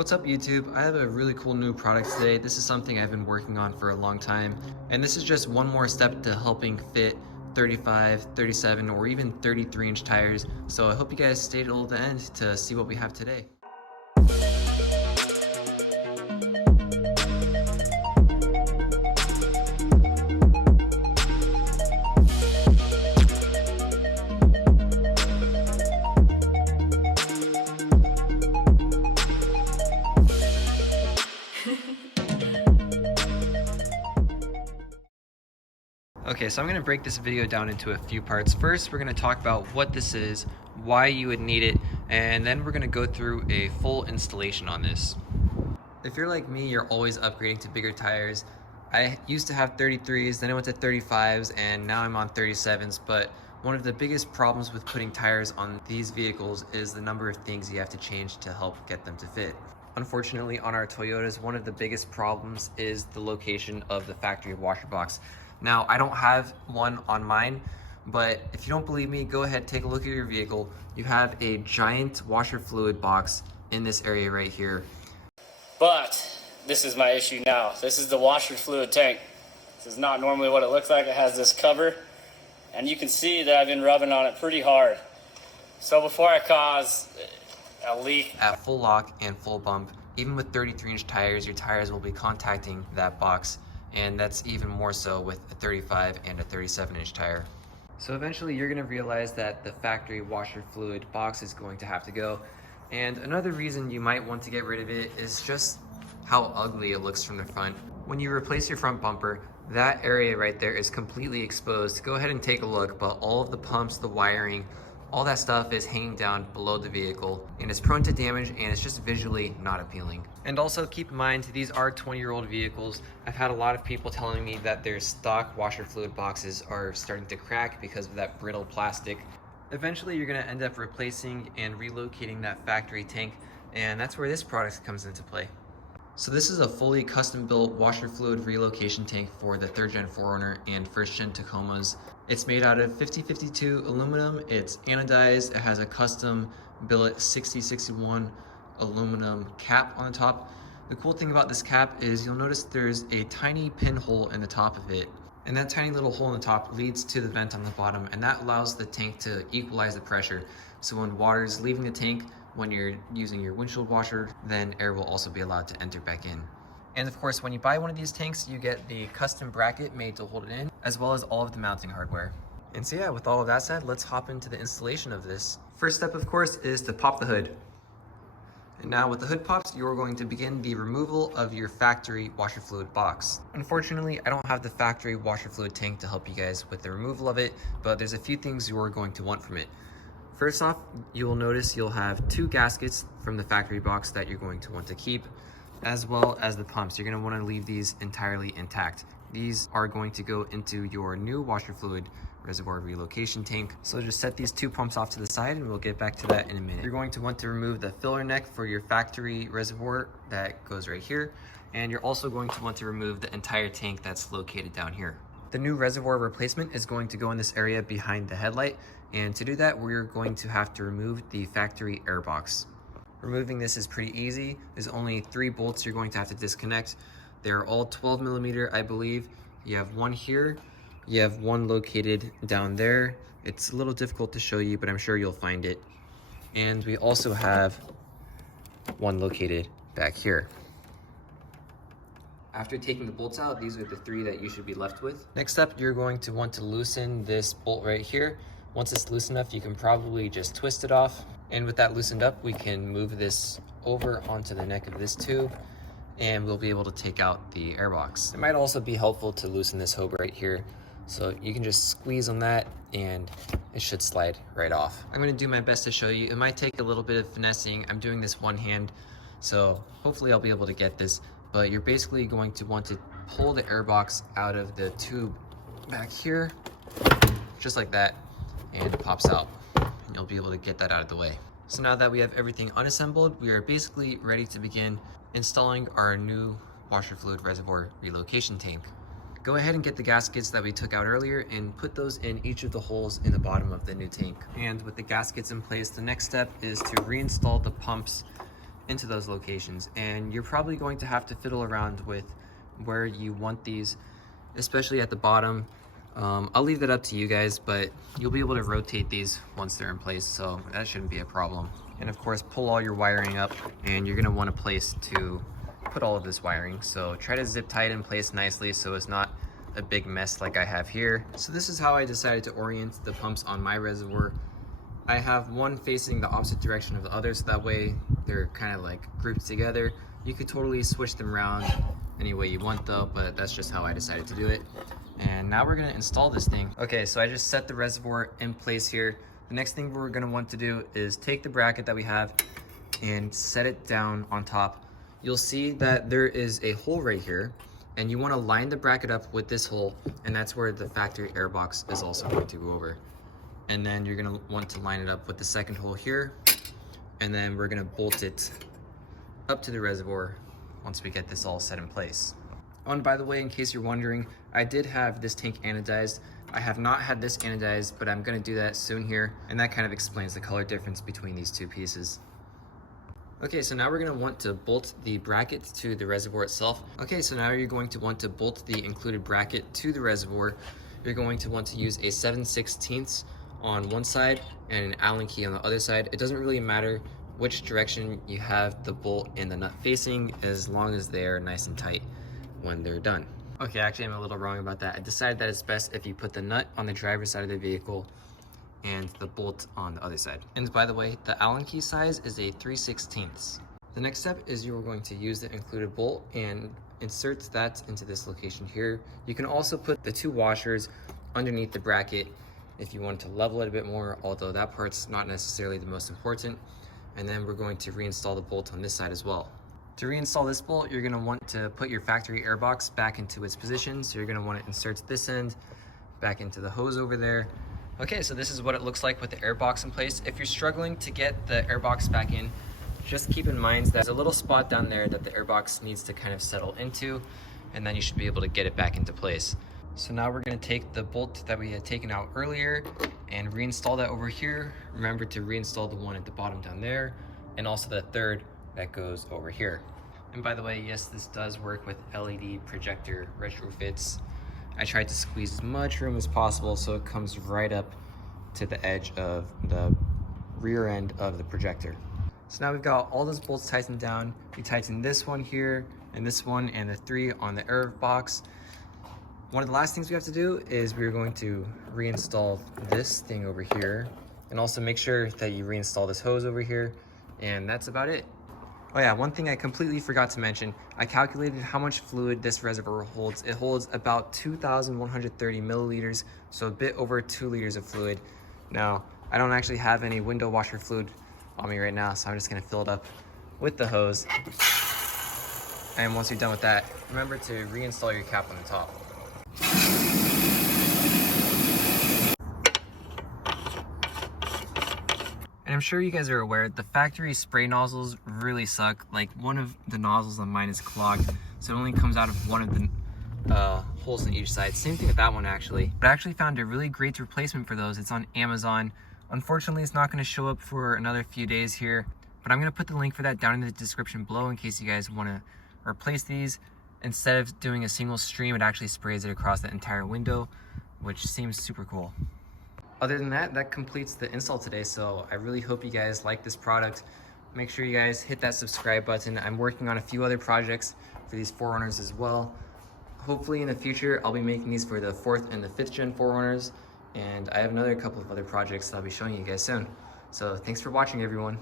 What's up YouTube? I have a really cool new product today. This is something I've been working on for a long time, and this is just one more step to helping fit 35, 37, or even 33-inch tires. So I hope you guys stay till the end to see what we have today. Okay, so I'm going to break this video down into a few parts. First, we're going to talk about what this is, why you would need it, and then we're going to go through a full installation on this. If you're like me, you're always upgrading to bigger tires. I used to have 33s, then I went to 35s, and now I'm on 37s, but one of the biggest problems with putting tires on these vehicles is the number of things you have to change to help get them to fit. Unfortunately, on our Toyotas, one of the biggest problems is the location of the factory washer box. Now, I don't have one on mine, but if you don't believe me, go ahead, take a look at your vehicle. You have a giant washer fluid box in this area right here. But this is my issue now. This is the washer fluid tank. This is not normally what it looks like. It has this cover, and you can see that I've been rubbing on it pretty hard. So before I cause a leak. At full lock and full bump, even with 33-inch tires, your tires will be contacting that box. And that's even more so with a 35 and a 37-inch tire. So eventually you're gonna realize that the factory washer fluid box is going to have to go. And another reason you might want to get rid of it is just how ugly it looks from the front. When you replace your front bumper, that area right there is completely exposed. Go ahead and take a look, but all of the pumps, the wiring, all that stuff is hanging down below the vehicle, and it's prone to damage, and it's just visually not appealing. And also keep in mind, these are 20-year-old vehicles. I've had a lot of people telling me that their stock washer fluid boxes are starting to crack because of that brittle plastic. Eventually you're gonna end up replacing and relocating that factory tank, and that's where this product comes into play. So this is a fully custom built washer fluid relocation tank for the 3rd gen 4Runner and 1st gen Tacomas. It's made out of 5052 aluminum, it's anodized, it has a custom billet 6061 aluminum cap on the top. The cool thing about this cap is you'll notice there's a tiny pinhole in the top of it, and that tiny little hole in the top leads to the vent on the bottom, and that allows the tank to equalize the pressure. So when water is leaving the tank, when you're using your windshield washer, then air will also be allowed to enter back in. And of course, when you buy one of these tanks, you get the custom bracket made to hold it in, as well as all of the mounting hardware. And so yeah, with all of that said, let's hop into the installation of this. First step, of course, is to pop the hood. And now with the hood pops, you're going to begin the removal of your factory washer fluid box. Unfortunately, I don't have the factory washer fluid tank to help you guys with the removal of it, but there's a few things you are going to want from it. First off, you will notice you'll have 2 gaskets from the factory box that you're going to want to keep, as well as the pumps. You're going to want to leave these entirely intact. These are going to go into your new washer fluid reservoir relocation tank. So just set these 2 pumps off to the side, and we'll get back to that in a minute. You're going to want to remove the filler neck for your factory reservoir that goes right here, and you're also going to want to remove the entire tank that's located down here. The new reservoir replacement is going to go in this area behind the headlight, and to do that, we're going to have to remove the factory air box. Removing this is pretty easy. There's only 3 bolts you're going to have to disconnect. They're all 12 millimeter, I believe. You have one here, you have one located down there. It's a little difficult to show you, but I'm sure you'll find it. And we also have one located back here. After taking the bolts out, these are the 3 that you should be left with. Next up, you're going to want to loosen this bolt right here. Once it's loose enough, you can probably just twist it off. And with that loosened up, we can move this over onto the neck of this tube, and we'll be able to take out the airbox. It might also be helpful to loosen this hose right here. So you can just squeeze on that and it should slide right off. I'm gonna do my best to show you. It might take a little bit of finessing. I'm doing this one hand, so hopefully I'll be able to get this. But you're basically going to want to pull the airbox out of the tube back here, just like that, and it pops out. And you'll be able to get that out of the way. So now that we have everything unassembled, we are basically ready to begin installing our new washer fluid reservoir relocation tank. Go ahead and get the gaskets that we took out earlier and put those in each of the holes in the bottom of the new tank. And with the gaskets in place, the next step is to reinstall the pumps into those locations, and you're probably going to have to fiddle around with where you want these, especially at the bottom. I'll leave that up to you guys, but you'll be able to rotate these once they're in place, so that shouldn't be a problem. And of course, pull all your wiring up, and you're gonna want a place to put all of this wiring. So try to zip tie it in place nicely so it's not a big mess like I have here. So this is how I decided to orient the pumps on my reservoir. I have one facing the opposite direction of the other, so that way they're kind of like grouped together. You could totally switch them around any way you want though, but that's just how I decided to do it. And now we're gonna install this thing. Okay, so I just set the reservoir in place here. The next thing we're gonna want to do is take the bracket that we have and set it down on top. You'll see that there is a hole right here, and you wanna line the bracket up with this hole, and that's where the factory air box is also going to go over. And then you're gonna want to line it up with the second hole here, and then we're gonna bolt it up to the reservoir once we get this all set in place. Oh, and by the way, in case you're wondering, I did have this tank anodized. I have not had this anodized, but I'm gonna do that soon here, and that kind of explains the color difference between these two pieces. Okay, so now we're gonna want to bolt the bracket to the reservoir itself. Okay, so now you're going to want to bolt the included bracket to the reservoir. You're going to want to use a 7/16 on one side and an Allen key on the other side. It doesn't really matter which direction you have the bolt and the nut facing, as long as they're nice and tight when they're done. Okay, actually I'm a little wrong about that. I decided that it's best if you put the nut on the driver's side of the vehicle and the bolt on the other side. And by the way, the Allen key size is a 3/16. The next step is you're going to use the included bolt and insert that into this location here. You can also put the two washers underneath the bracket if you want to level it a bit more, although that part's not necessarily the most important. And then we're going to reinstall the bolt on this side as well. To reinstall this bolt, you're gonna want to put your factory air box back into its position. So you're gonna want to insert this end back into the hose over there. Okay, so this is what it looks like with the air box in place. If you're struggling to get the air box back in, just keep in mind there's a little spot down there that the air box needs to kind of settle into, and then you should be able to get it back into place. So now we're gonna take the bolt that we had taken out earlier and reinstall that over here. Remember to reinstall the one at the bottom down there, and also the third that goes over here. And by the way, yes, this does work with LED projector retrofits. I tried to squeeze as much room as possible so it comes right up to the edge of the rear end of the projector. So now we've got all those bolts tightened down. We tightened this one here, and this one, and the three on the air box. One of the last things we have to do is we're going to reinstall this thing over here, and also make sure that you reinstall this hose over here, and that's about it. Oh yeah, one thing I completely forgot to mention, I calculated how much fluid this reservoir holds. It holds about 2,130 milliliters, so a bit over 2 liters of fluid. Now, I don't actually have any window washer fluid on me right now, so I'm just gonna fill it up with the hose. And once you're done with that, remember to reinstall your cap on the top. And I'm sure you guys are aware, the factory spray nozzles really suck. Like, one of the nozzles on mine is clogged, so it only comes out of one of the holes on each side. Same thing with that one actually. But I actually found a really great replacement for those. It's on Amazon. Unfortunately, it's not gonna show up for another few days here, but I'm gonna put the link for that down in the description below in case you guys wanna replace these. Instead of doing a single stream, it actually sprays it across the entire window, which seems super cool. Other than that, that completes the install today, so I really hope you guys like this product. Make sure you guys hit that subscribe button. I'm working on a few other projects for these 4Runners as well. Hopefully in the future, I'll be making these for the 4th and the 5th gen 4Runners, and I have another couple of other projects that I'll be showing you guys soon. So thanks for watching, everyone.